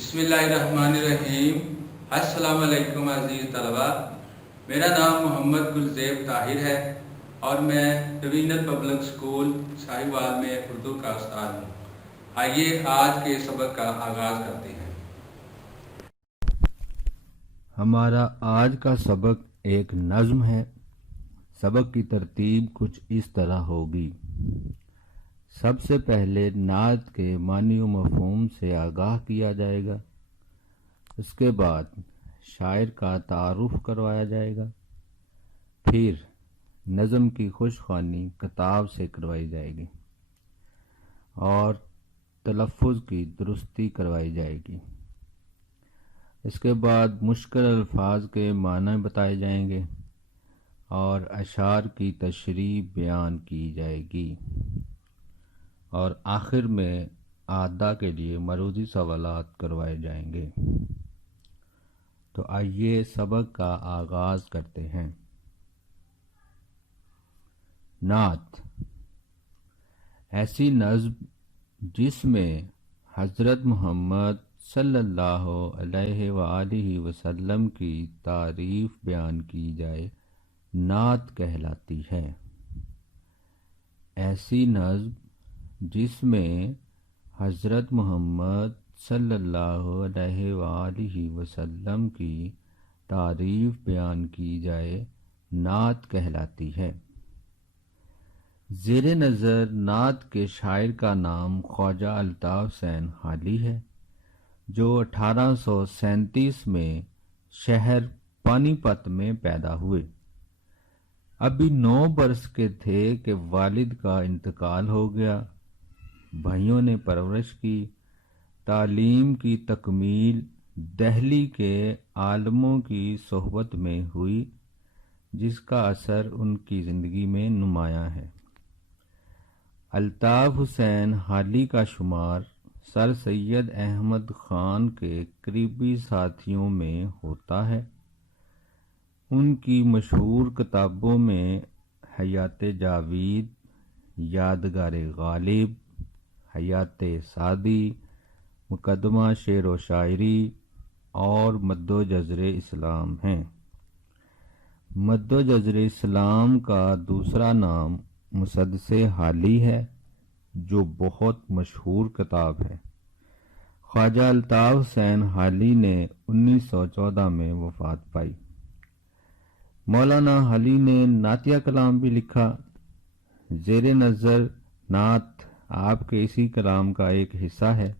بسم اللہ الرحمن الرحیم۔ السلام علیکم عزیز طلباء، میرا نام محمد گلزیب طاہر ہے اور میں ڈویژنل پبلک اسکول ساہیوال میں اردو کا استاد ہوں۔ آئیے آج کے سبق کا آغاز کرتے ہیں۔ ہمارا آج کا سبق ایک نظم ہے۔ سبق کی ترتیب کچھ اس طرح ہوگی۔ سب سے پہلے نعت کے معنی و مفہوم سے آگاہ کیا جائے گا، اس کے بعد شاعر کا تعارف کروایا جائے گا، پھر نظم کی خوش خوانی کتاب سے کروائی جائے گی اور تلفظ کی درستی کروائی جائے گی۔ اس کے بعد مشکل الفاظ کے معنی بتائے جائیں گے اور اشعار کی تشریح بیان کی جائے گی، اور آخر میں اعداد کے لیے مروزی سوالات کروائے جائیں گے۔ تو آئیے سبق کا آغاز کرتے ہیں۔ نعت ایسی نظم جس میں حضرت محمد صلی اللہ علیہ وآلہ وسلم کی تعریف بیان کی جائے نعت کہلاتی ہے۔ ایسی نظم جس میں حضرت محمد صلی اللہ علیہ وآلہ وسلم کی تعریف بیان کی جائے نعت کہلاتی ہے۔ زیر نظر نعت کے شاعر کا نام خواجہ الطاف حسین حالی ہے، جو 1837 میں شہر پانی پت میں پیدا ہوئے۔ ابھی 9 برس کے تھے کہ والد کا انتقال ہو گیا۔ بھائیوں نے پرورش کی۔ تعلیم کی تکمیل دہلی کے عالموں کی صحبت میں ہوئی، جس کا اثر ان کی زندگی میں نمایاں ہے۔ الطاف حسین حالی کا شمار سر سید احمد خان کے قریبی ساتھیوں میں ہوتا ہے۔ ان کی مشہور کتابوں میں حیات جاوید، یادگار غالب، حیات سعدی، مقدمہ شعر و شاعری اور مد و جزر اسلام ہیں۔ مد و جزر اسلام کا دوسرا نام مسدس حالی ہے، جو بہت مشہور کتاب ہے۔ خواجہ الطاف حسین حالی نے 1914 میں وفات پائی۔ مولانا حالی نے نعتیہ کلام بھی لکھا۔ زیر نظر نعت آپ کے اسی کلام کا ایک حصہ ہے۔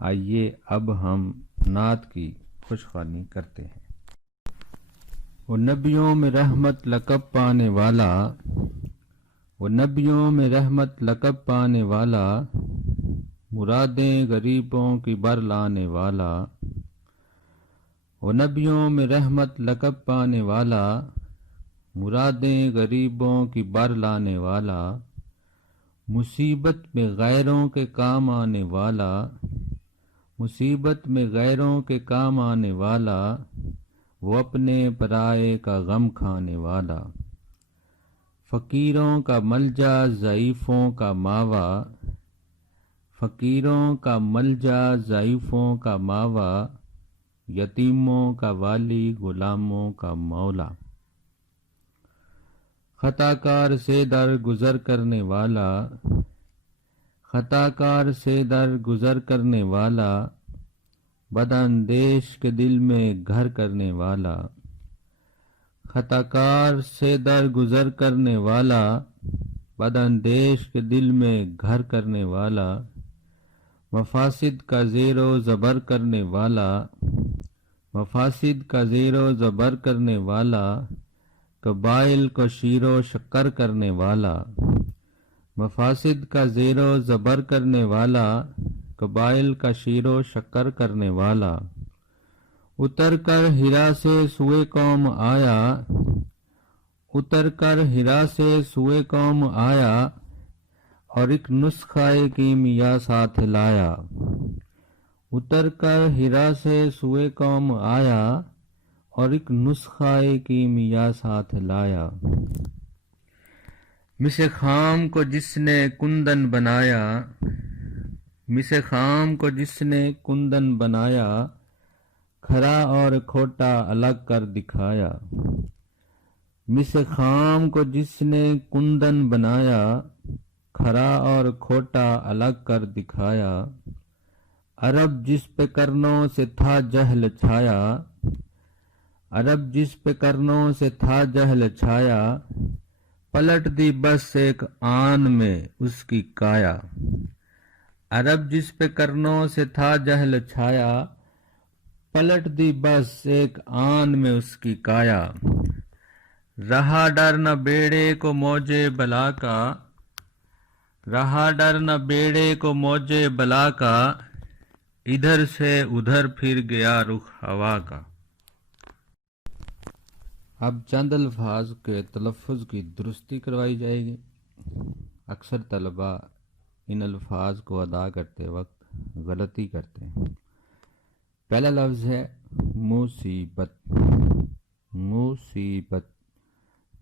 آئیے اب ہم نعت کی خوش خوانی کرتے ہیں۔ وہ نبیوں میں رحمت لقب پانے والا، وہ نبیوں میں رحمت لقب پانے والا، مرادیں غریبوں کی بر لانے والا۔ وہ نبیوں میں رحمت لقب پانے والا، مرادیں غریبوں کی بر لانے والا، مصیبت میں غیروں کے کام آنے والا، مصیبت میں غیروں کے کام آنے والا، وہ اپنے پرائے کا غم کھانے والا۔ فقیروں کا ملجا ضعیفوں کا ماوا، فقیروں کا ملجا ضعیفوں کا ماوا، یتیموں کا والی غلاموں کا مولا۔ خطا کار سے در گزر کرنے والا، خطا کار سے در گزر کرنے والا، بد اندیش کے دل میں گھر کرنے والا۔ خطا کار سے در گزر کرنے والا، بد اندیش کے دل میں گھر کرنے والا، مفاسد کا زیر و زبر کرنے والا، مفاسد کا زیر و زبر کرنے والا، قبائل کو شیر و شکر کرنے والا۔ مفاسد کا زیر و زبر کرنے والا، قبائل کا شیر و شکر کرنے والا۔ اتر کر ہرا سے سوئے قوم آیا، اتر کر ہرا سے سوئے قوم آیا، اور ایک نسخہ کیمیا ساتھ لایا۔ اتر کر ہرا سے سوئے قوم آیا، اور ایک نسخہ کیمیا ساتھ لایا۔ مس خام کو جس نے کندن بنایا، مس خام کو جس نے کندن بنایا، کھرا اور کھوٹا الگ کر دکھایا۔ مس خام کو جس نے کندن بنایا، کھرا اور کھوٹا الگ کر دکھایا۔ عرب جس پہ کرنوں سے تھا جہل چھایا، عرب جس پہ کرنوں سے تھا جہل چھایا، پلٹ دی بس ایک آن میں اس کی کایا۔ عرب جس پہ کرنوں سے تھا جہل چھایا، پلٹ دی بس ایک آن میں اس کی کایا۔ رہا ڈر نہ بیڑے کو موجے بلا کا، رہا ڈر نہ بیڑے کو موجے بلا کا، ادھر سے ادھر پھر گیا رخ ہوا کا۔ اب چند الفاظ کے تلفظ کی درستی کروائی جائے گی۔ اکثر طلباء ان الفاظ کو ادا کرتے وقت غلطی کرتے ہیں۔ پہلا لفظ ہے مصیبت۔ مصیبت،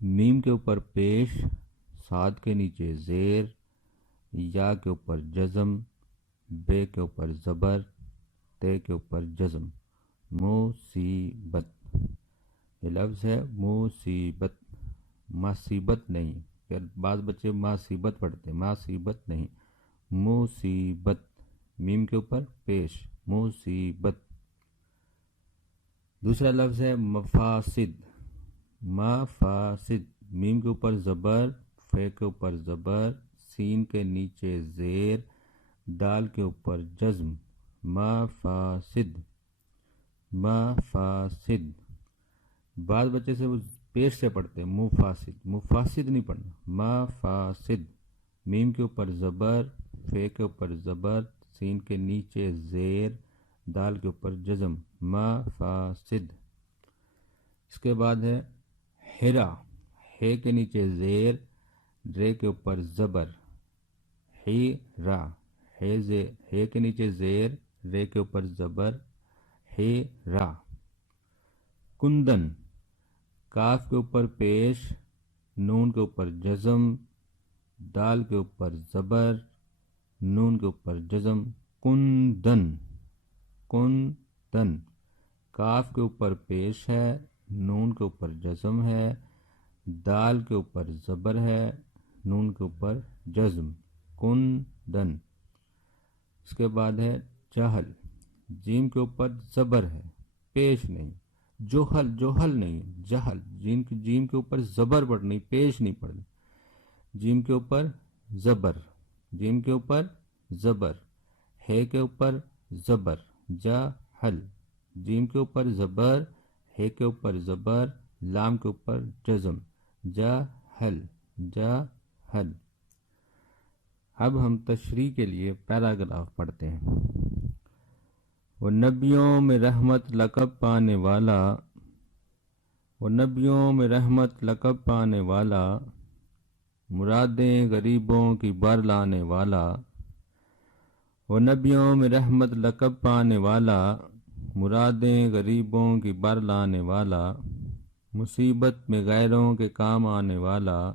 میم کے اوپر پیش، صاد کے نیچے زیر، یا کے اوپر جزم، بے کے اوپر زبر، تے کے اوپر جزم۔ مصیبت، یہ لفظ ہے مصیبت، مصیبت نہیں۔ بعض بچے مصیبت پڑھتے ہیں، مصیبت نہیں، مصیبت، میم کے اوپر پیش، مصیبت۔ دوسرا لفظ ہے مفاسد۔ مفاسد، میم کے اوپر زبر، فے کے اوپر زبر، سین کے نیچے زیر، دال کے اوپر جزم۔ مفاسد، مفاسد۔ بعض بچے سے پیش سے پڑھتے ہیں مفاسد، مفاسد نہیں پڑھنا، مفاسد، میم کے اوپر زبر، فے کے اوپر زبر، سین کے نیچے زیر، دال کے اوپر جزم، مفاسد۔ اس کے بعد ہے ہرا، ہے کے نیچے زیر، رے کے اوپر زبر، ہیرا، ہے کے نیچے زیر، رے کے اوپر زبر، ہیرا۔ کندن، کاف کے اوپر پیش، نون کے اوپر جزم، دال کے اوپر زبر، نون کے اوپر جزم، کندن، کندن۔ کاف کے اوپر پیش ہے، نون کے اوپر جزم ہے، دال کے اوپر زبر ہے، نون کے اوپر جزم، کندن۔ اس کے بعد ہے جہل، جیم کے اوپر زبر ہے، پیش نہیں، جوہل، جوہل نہیں، جہل، جیم کے اوپر زبر پڑھنی، پیش نہیں پڑھنی، جیم کے اوپر زبر، جیم کے اوپر زبر، ہے کے اوپر زبر، جہل، جیم کے اوپر زبر، ہے کے اوپر زبر، لام کے اوپر جزم، جہل، جہل۔ اب ہم تشریح کے لیے پیراگراف پڑھتے ہیں۔ وہ نبیوں میں رحمت لقب پانے والا، وہ نبیوں میں رحمت لقب پانے والا، مرادیں غریبوں کی بر لانے والا۔ وہ نبیوں میں رحمت لقب پانے والا، مرادیں غریبوں کی بر لانے والا، مصیبت میں غیروں کے کام آنے والا،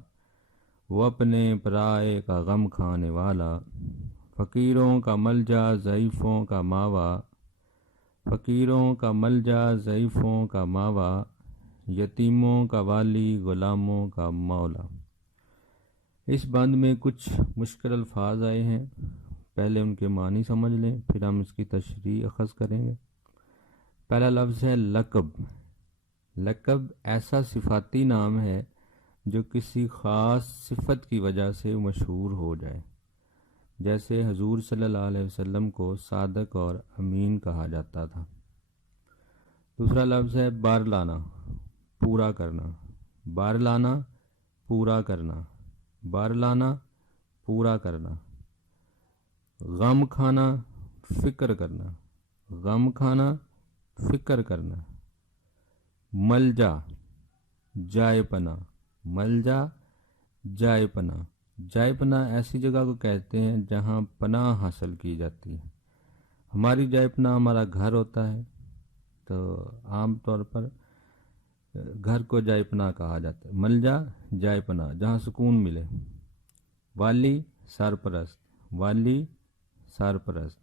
وہ اپنے پرائے کا غم کھانے والا، فقیروں کا ملجا ضعیفوں کا ماوا، فقیروں کا ملجا ضعیفوں کا ماوا، یتیموں کا والی غلاموں کا مولا۔ اس بند میں کچھ مشکل الفاظ آئے ہیں، پہلے ان کے معنی سمجھ لیں، پھر ہم اس کی تشریح اخذ کریں گے۔ پہلا لفظ ہے لقب۔ لقب ایسا صفاتی نام ہے جو کسی خاص صفت کی وجہ سے مشہور ہو جائے، جیسے حضور صلی اللہ علیہ وسلم کو صادق اور امین کہا جاتا تھا۔ دوسرا لفظ ہے بار لانا، پورا کرنا، بار لانا، پورا کرنا، بار لانا، پورا کرنا۔ غم کھانا، فکر کرنا، غم کھانا، فکر کرنا۔ ملجا، جائے پناہ، ملجا، جائے پناہ۔ جائے پناہ ایسی جگہ کو کہتے ہیں جہاں پناہ حاصل کی جاتی ہے۔ ہماری جائے پناہ ہمارا گھر ہوتا ہے، تو عام طور پر گھر کو جائے پناہ کہا جاتا ہے۔ ملجا، جائے پناہ، جہاں سکون ملے۔ والی، سرپرست، والی، سرپرست۔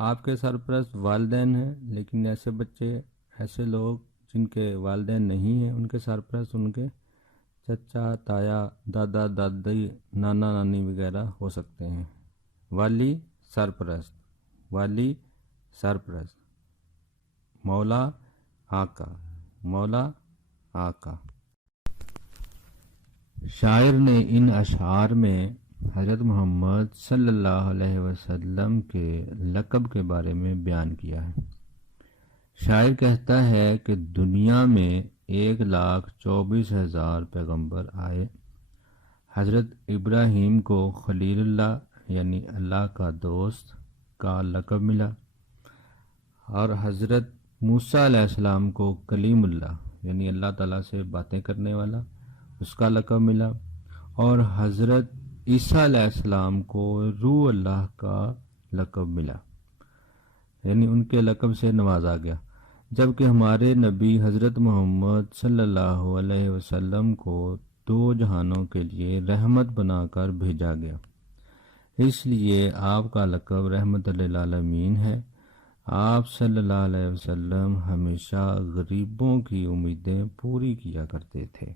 آپ کے سرپرست والدین ہیں، لیکن ایسے بچے، ایسے لوگ جن کے والدین نہیں ہیں، ان کے سرپرست ان کے چچا، تایا، دادا، دادی، نانا، نانی وغیرہ ہو سکتے ہیں۔ والی، سرپرست، والی، سرپرست، مولا، آقا، مولا، آقا۔ شاعر نے ان اشعار میں حضرت محمد صلی اللہ علیہ وسلم کے لقب کے بارے میں بیان کیا ہے۔ شاعر کہتا ہے کہ دنیا میں 1,24,000 پیغمبر آئے، حضرت ابراہیم کو خلیل اللہ یعنی اللہ کا دوست کا لقب ملا، اور حضرت موسیٰ علیہ السلام کو کلیم اللہ یعنی اللہ تعالیٰ سے باتیں کرنے والا اس کا لقب ملا، اور حضرت عیسیٰ علیہ السلام کو روح اللہ کا لقب ملا، یعنی ان کے لقب سے نوازا گیا، جبکہ ہمارے نبی حضرت محمد صلی اللہ علیہ وسلم کو 2 جہانوں کے لیے رحمت بنا کر بھیجا گیا، اس لیے آپ کا لقب رحمت للعالمین ہے۔ آپ صلی اللہ علیہ وسلم ہمیشہ غریبوں کی امیدیں پوری کیا کرتے تھے۔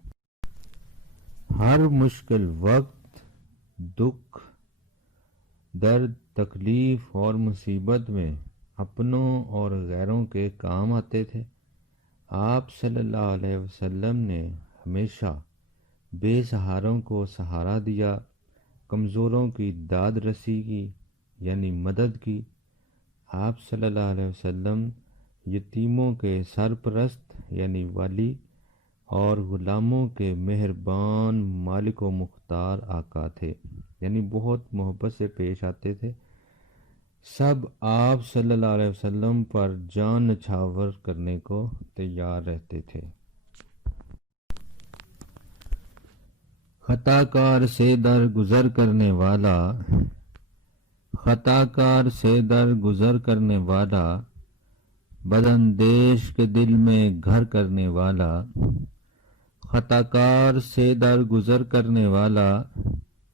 ہر مشکل وقت، دکھ، درد، تکلیف اور مصیبت میں اپنوں اور غیروں کے کام آتے تھے۔ آپ صلی اللہ علیہ وسلم نے ہمیشہ بے سہاروں کو سہارا دیا، کمزوروں کی داد رسی کی یعنی مدد کی۔ آپ صلی اللہ علیہ وسلم یتیموں کے سرپرست یعنی والی اور غلاموں کے مہربان مالک و مختار آقا تھے، یعنی بہت محبت سے پیش آتے تھے۔ سب آپ صلی اللہ علیہ وسلم پر جان نچھاور کرنے کو تیار رہتے تھے۔ خطا کار سے در گزر کرنے والا، خطا کار سے در گزر کرنے والا، بد اندیش کے دل میں گھر کرنے والا، خطا کار سے در گزر کرنے والا،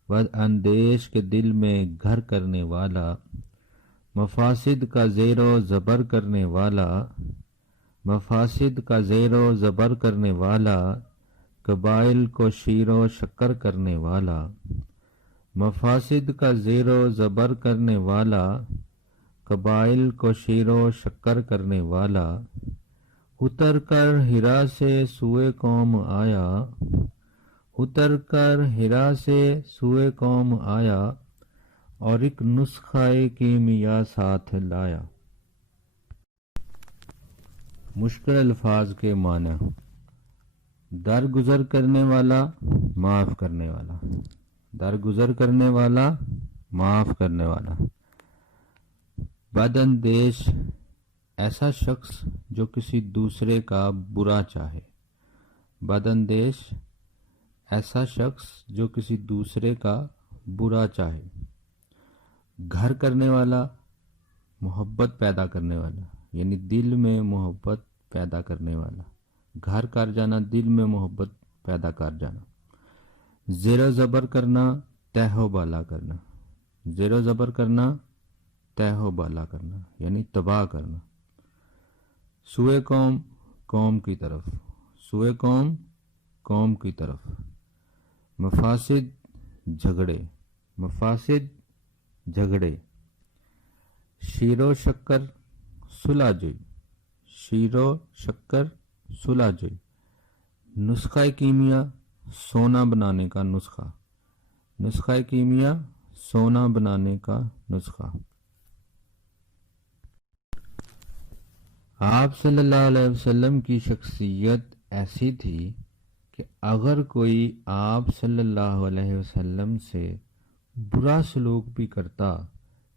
بد اندیش کے دل میں گھر کرنے والا، مفاسد کا زیر و زبر کرنے والا، مفاسد کا زیر و زبر کرنے والا، قبائل کو شیر و شکر کرنے والا، مفاسد کا زیر و زبر کرنے والا، قبائل کو شیر و شکر کرنے والا، اتر کر ہرا سے سوئے قوم آیا، اتر کر ہرا سے سوئے قوم آیا، اور ایک نسخہ کیمیا ساتھ لایا۔ مشکل الفاظ کے معنی: درگزر کرنے والا، معاف کرنے والا، درگزر کرنے والا، معاف کرنے والا۔ بد اندیش، ایسا شخص جو کسی دوسرے کا برا چاہے، بد اندیش، ایسا شخص جو کسی دوسرے کا برا چاہے۔ گھر کرنے والا، محبت پیدا کرنے والا، یعنی دل میں محبت پیدا کرنے والا، گھر کر جانا، دل میں محبت پیدا کر جانا۔ زیر و زبر کرنا، تہ و بالا کرنا، زیر و زبر کرنا، تہ و بالا کرنا، یعنی تباہ کرنا۔ سوئے قوم، قوم کی طرف، سوئے قوم، قوم کی طرف۔ مفاسد، جھگڑے، مفاسد، جھگڑے۔ شیر و شکر، صلح جوئی، شیر و شکر، صلح جوئی۔ نسخہ کیمیا، سونا بنانے کا نسخہ، نسخہ کیمیا، سونا بنانے کا نسخہ۔ آپ صلی اللہ علیہ وسلم کی شخصیت ایسی تھی کہ اگر کوئی آپ صلی اللہ علیہ وسلم سے برا سلوک بھی کرتا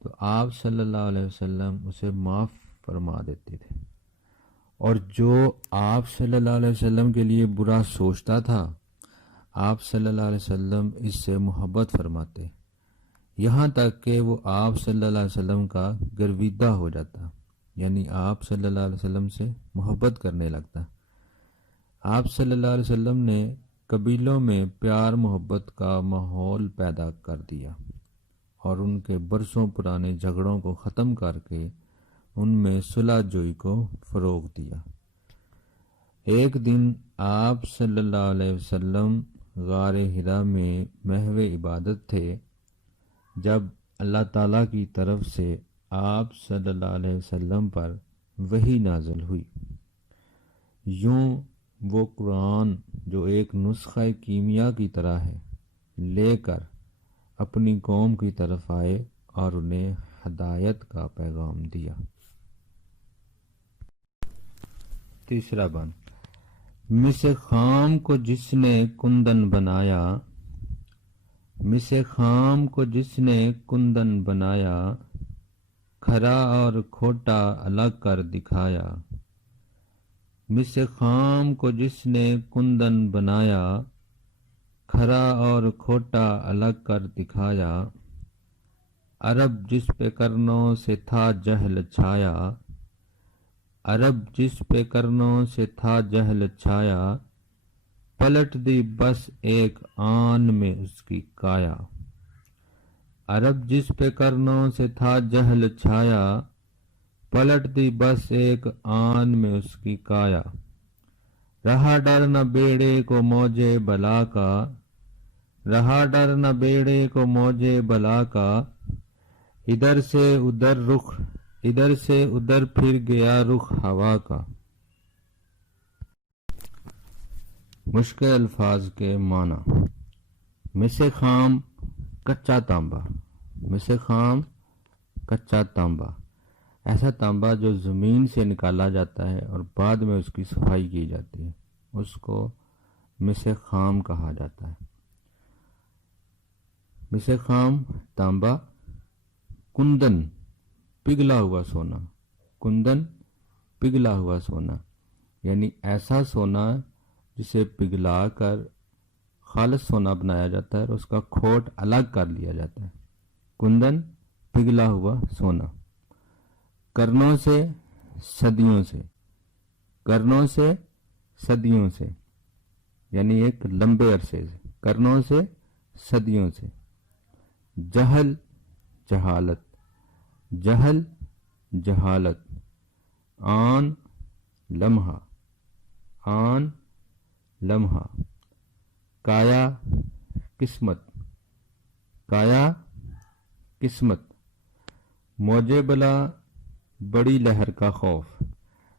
تو آپ صلی اللہ علیہ وسلم اسے معاف فرما دیتے تھے، اور جو آپ صلی اللہ علیہ وسلم کے لیے برا سوچتا تھا آپ صلی اللہ علیہ وسلم اس سے محبت فرماتے، یہاں تک کہ وہ آپ صلی اللہ علیہ وسلم کا گرویدہ ہو جاتا، یعنی آپ صلی اللہ علیہ وسلم سے محبت کرنے لگتا۔ آپ صلی اللہ علیہ وسلم نے قبیلوں میں پیار محبت کا ماحول پیدا کر دیا، اور ان کے برسوں پرانے جھگڑوں کو ختم کر کے ان میں صلح جوئی کو فروغ دیا۔ ایک دن آپ صلی اللہ علیہ وسلم غار حرا میں محو عبادت تھے جب اللہ تعالیٰ کی طرف سے آپ صلی اللہ علیہ وسلم پر وحی نازل ہوئی۔ یوں وہ قرآن جو ایک نسخہ کیمیا کی طرح ہے لے کر اپنی قوم کی طرف آئے اور انہیں ہدایت کا پیغام دیا۔ تیسرا بند، مس خام کو جس نے کندن بنایا، مس خام کو جس نے کندن بنایا، کھرا اور کھوٹا الگ کر دکھایا۔ مس خام کو جس نے کندن بنایا، کھرا اور کھوٹا الگ کر دکھایا۔ عرب جس پہ کرنوں سے تھا جہل چھایا، عرب جس پہ کرنوں سے تھا جہل چھایا، پلٹ دی بس ایک آن میں اس کی کایا۔ عرب جس پہ کرنوں سے تھا جہل چھایا، پلٹ دی بس ایک آن میں اس کی کایا۔ رہا ڈر نہ بیڑے کو موجے بلا کا، رہا ڈر نہ بیڑے کو موجے بلا کا، ادھر سے ادھر رخ، ادھر سے ادھر پھر گیا رخ ہوا کا۔ مشکل الفاظ کے معنی۔ مس خام کچا تانبا، مس خام کچا تانبا، ایسا تانبا جو زمین سے نکالا جاتا ہے اور بعد میں اس کی صفائی کی جاتی ہے، اس کو مس خام کہا جاتا ہے۔ مس خام تانبا۔ کندن پگھلا ہوا سونا، کندن پگھلا ہوا سونا، یعنی ایسا سونا جسے پگھلا کر خالص سونا بنایا جاتا ہے اور اس کا کھوٹ الگ کر لیا جاتا ہے۔ کندن پگھلا ہوا سونا۔ کرنوں سے صدیوں سے، کرنوں سے صدیوں سے، یعنی ایک لمبے عرصے سے، کرنوں سے صدیوں سے۔ جہل جہالت، جہل جہالت۔ آن لمحہ، آن لمحہ۔ کایا قسمت، کایا قسمت۔ موجے بلا بڑی لہر کا خوف،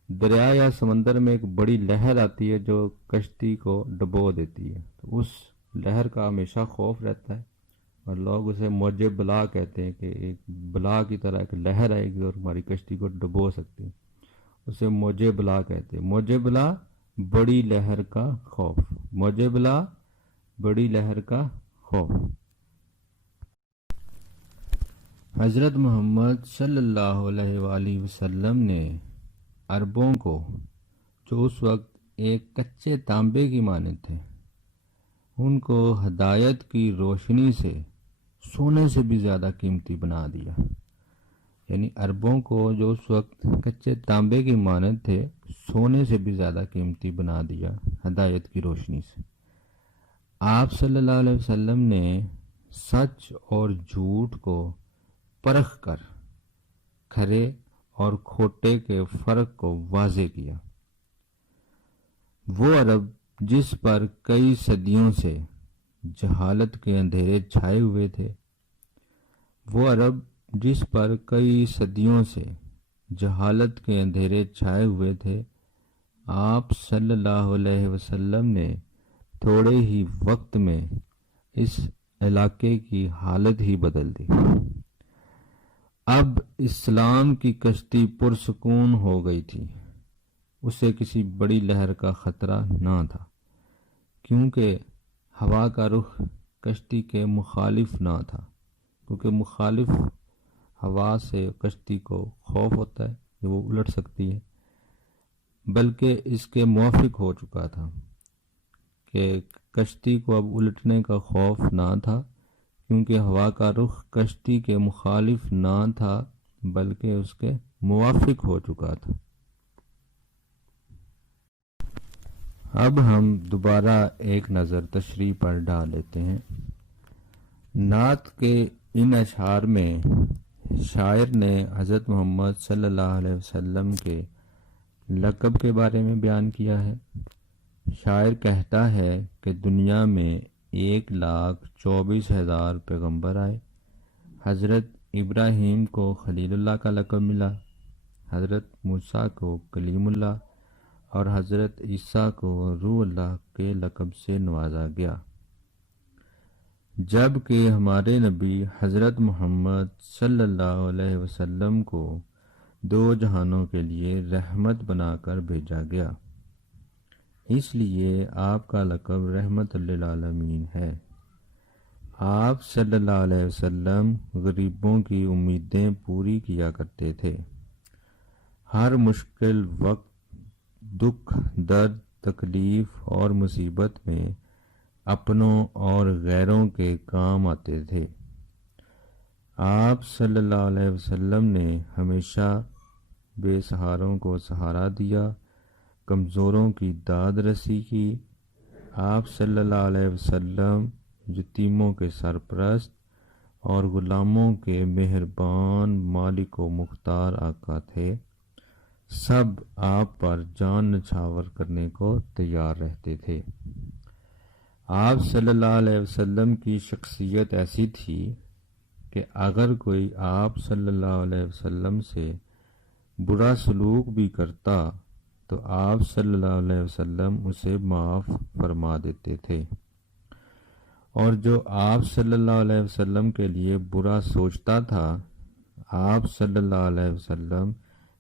دریا یا سمندر میں ایک بڑی لہر آتی ہے جو کشتی کو ڈبو دیتی ہے، تو اس لہر کا ہمیشہ خوف رہتا ہے اور لوگ اسے موجے بلا کہتے ہیں کہ ایک بلا کی طرح ایک لہر آئے گی اور ہماری کشتی کو ڈبو سکتی ہے، اسے موجے بلا کہتے ہیں۔ موجے بلا بڑی لہر کا خوف، موجے بلا بڑی لہر کا خوف۔ حضرت محمد صلی اللہ علیہ وآلہ وسلم نے عربوں کو جو اس وقت ایک کچے تانبے کی مانند تھے، ان کو ہدایت کی روشنی سے سونے سے بھی زیادہ قیمتی بنا دیا۔ یعنی عربوں کو جو اس وقت کچے تانبے کی مانند تھے، سونے سے بھی زیادہ قیمتی بنا دیا ہدایت کی روشنی سے۔ آپ صلی اللہ علیہ وسلم نے سچ اور جھوٹ کو پرکھ کر کھرے اور کھوٹے کے فرق کو واضح کیا۔ وہ عرب جس پر کئی صدیوں سے جہالت کے اندھیرے چھائے ہوئے تھے، وہ عرب جس پر کئی صدیوں سے جہالت کے اندھیرے چھائے ہوئے تھے، آپ صلی اللہ علیہ وسلم نے تھوڑے ہی وقت میں اس علاقے کی حالت ہی بدل دی۔ اب اسلام کی کشتی پرسکون ہو گئی تھی، اسے کسی بڑی لہر کا خطرہ نہ تھا، کیونکہ ہوا کا رخ کشتی کے مخالف نہ تھا، کیونکہ مخالف ہوا سے کشتی کو خوف ہوتا ہے کہ وہ الٹ سکتی ہے، بلکہ اس کے موافق ہو چکا تھا کہ کشتی کو اب الٹنے کا خوف نہ تھا، کیونکہ ہوا کا رخ کشتی کے مخالف نہ تھا بلکہ اس کے موافق ہو چکا تھا۔ اب ہم دوبارہ ایک نظر تشریح پر ڈال لیتے ہیں۔ نعت کے ان اشعار میں شاعر نے حضرت محمد صلی اللہ علیہ وسلم کے لقب کے بارے میں بیان کیا ہے۔ شاعر کہتا ہے کہ دنیا میں 1,24,000 پیغمبر آئے۔ حضرت ابراہیم کو خلیل اللہ کا لقب ملا، حضرت موسیٰ کو کلیم اللہ اور حضرت عیسیٰ کو روح اللہ کے لقب سے نوازا گیا، جبکہ ہمارے نبی حضرت محمد صلی اللہ علیہ وسلم کو 2 جہانوں کے لیے رحمت بنا کر بھیجا گیا، اس لیے آپ کا لقب رحمت للعالمین ہے۔ آپ صلی اللہ علیہ وسلم غریبوں کی امیدیں پوری کیا کرتے تھے، ہر مشکل وقت، دکھ، درد، تکلیف اور مصیبت میں اپنوں اور غیروں کے کام آتے تھے۔ آپ صلی اللہ علیہ وسلم نے ہمیشہ بے سہاروں کو سہارا دیا، کمزوروں کی داد رسی کی۔ آپ صلی اللہ علیہ وسلم یتیموں کے سرپرست اور غلاموں کے مہربان مالک و مختار آقا تھے، سب آپ پر جان نچھاور کرنے کو تیار رہتے تھے۔ آپ صلی اللہ علیہ وسلم کی شخصیت ایسی تھی کہ اگر کوئی آپ صلی اللہ علیہ وسلم سے برا سلوک بھی کرتا تو آپ صلی اللہ علیہ وسلم اسے معاف فرما دیتے تھے، اور جو آپ صلی اللہ علیہ وسلم کے لیے برا سوچتا تھا آپ صلی اللہ علیہ وسلم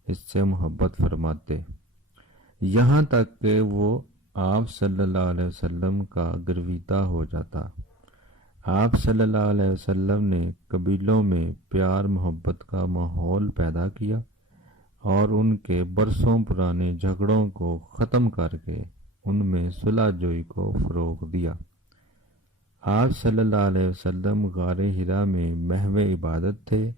اس سے محبت فرماتے، یہاں تک کہ وہ آپ صلی اللہ علیہ وسلم کا گرویدہ ہو جاتا۔ آپ صلی اللہ علیہ وسلم نے قبیلوں میں پیار محبت کا ماحول پیدا کیا اور ان کے برسوں پرانے جھگڑوں کو ختم کر کے ان میں صلح جوئی کو فروغ دیا۔ آپ صلی اللہ علیہ وسلم غار حرا میں محو عبادت تھے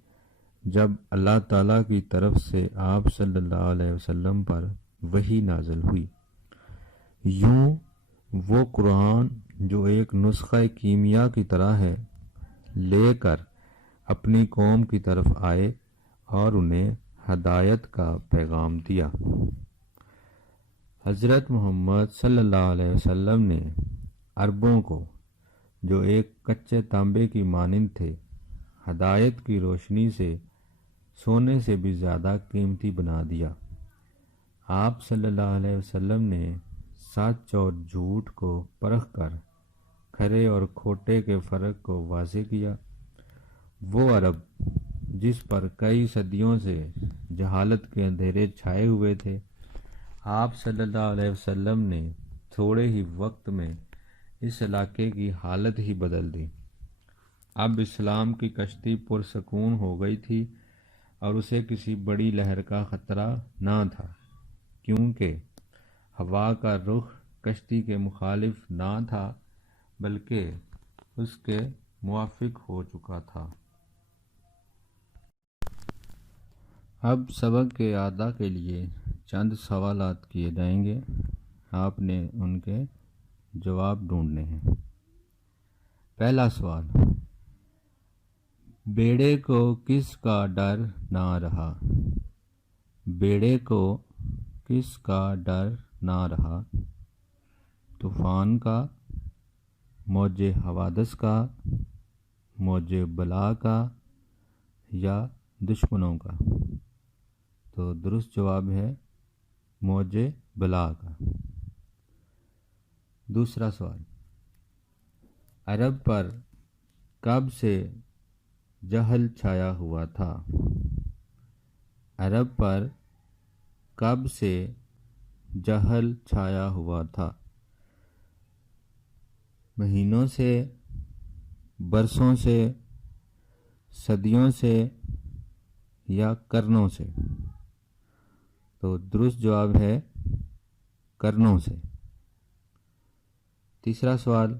جب اللہ تعالیٰ کی طرف سے آپ صلی اللہ علیہ وسلم پر وحی نازل ہوئی۔ یوں وہ قرآن جو ایک نسخہ کیمیا کی طرح ہے لے کر اپنی قوم کی طرف آئے اور انہیں ہدایت کا پیغام دیا۔ حضرت محمد صلی اللہ علیہ وسلم نے عربوں کو جو ایک کچے تانبے کی مانند تھے ہدایت کی روشنی سے سونے سے بھی زیادہ قیمتی بنا دیا۔ آپ صلی اللہ علیہ وسلم نے سچ اور جھوٹ کو پرکھ کر کھرے اور کھوٹے کے فرق کو واضح کیا۔ وہ عرب جس پر کئی صدیوں سے جہالت کے اندھیرے چھائے ہوئے تھے، آپ صلی اللہ علیہ وسلم نے تھوڑے ہی وقت میں اس علاقے کی حالت ہی بدل دی۔ اب اسلام کی کشتی پرسکون ہو گئی تھی اور اسے کسی بڑی لہر کا خطرہ نہ تھا، کیونکہ ہوا کا رخ کشتی کے مخالف نہ تھا بلکہ اس کے موافق ہو چکا تھا۔ اب سبق کے اعادہ کے لیے چند سوالات کیے جائیں گے، آپ نے ان کے جواب ڈھونڈنے ہیں۔ پہلا سوال، بیڑے کو کس کا ڈر نہ رہا؟ بیڑے کو کس کا ڈر نہ رہا؟ طوفان کا، موج حوادث کا، موج بلا کا یا دشمنوں کا؟ تو درست جواب ہے موج بلا کا۔ دوسرا سوال، عرب پر کب سے جہل چھایا ہوا تھا؟ عرب پر کب سے جہل چھایا ہوا تھا؟ مہینوں سے، برسوں سے، صدیوں سے یا قرنوں سے؟ تو درست جواب ہے قرنوں سے۔ تیسرا سوال،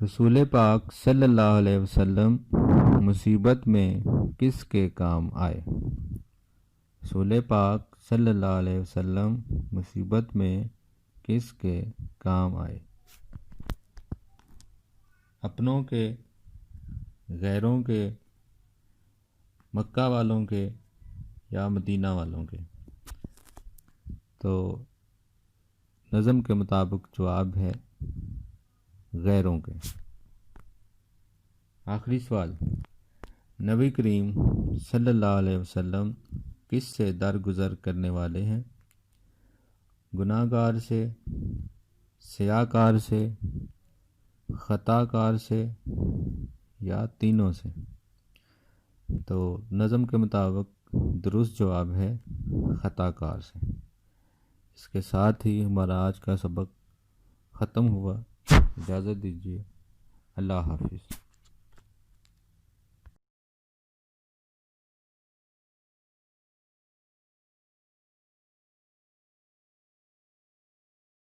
رسول پاک صلی اللہ علیہ وسلم مصیبت میں کس کے کام آئے؟ رسول پاک صلی اللہ علیہ وسلم مصیبت میں کس کے کام آئے؟ اپنوں کے، غیروں کے، مکہ والوں کے یا مدینہ والوں کے؟ تو نظم کے مطابق جواب ہے غیروں کے۔ آخری سوال، نبی کریم صلی اللہ علیہ وسلم کس سے درگزر کرنے والے ہیں؟ گناہ گار سے، سیاہ کار سے، خطا کار سے یا تینوں سے؟ تو نظم کے مطابق درست جواب ہے خطا کار سے۔ اس کے ساتھ ہی ہمارا آج کا سبق ختم ہوا۔ اجازت دیجیے، اللہ حافظ۔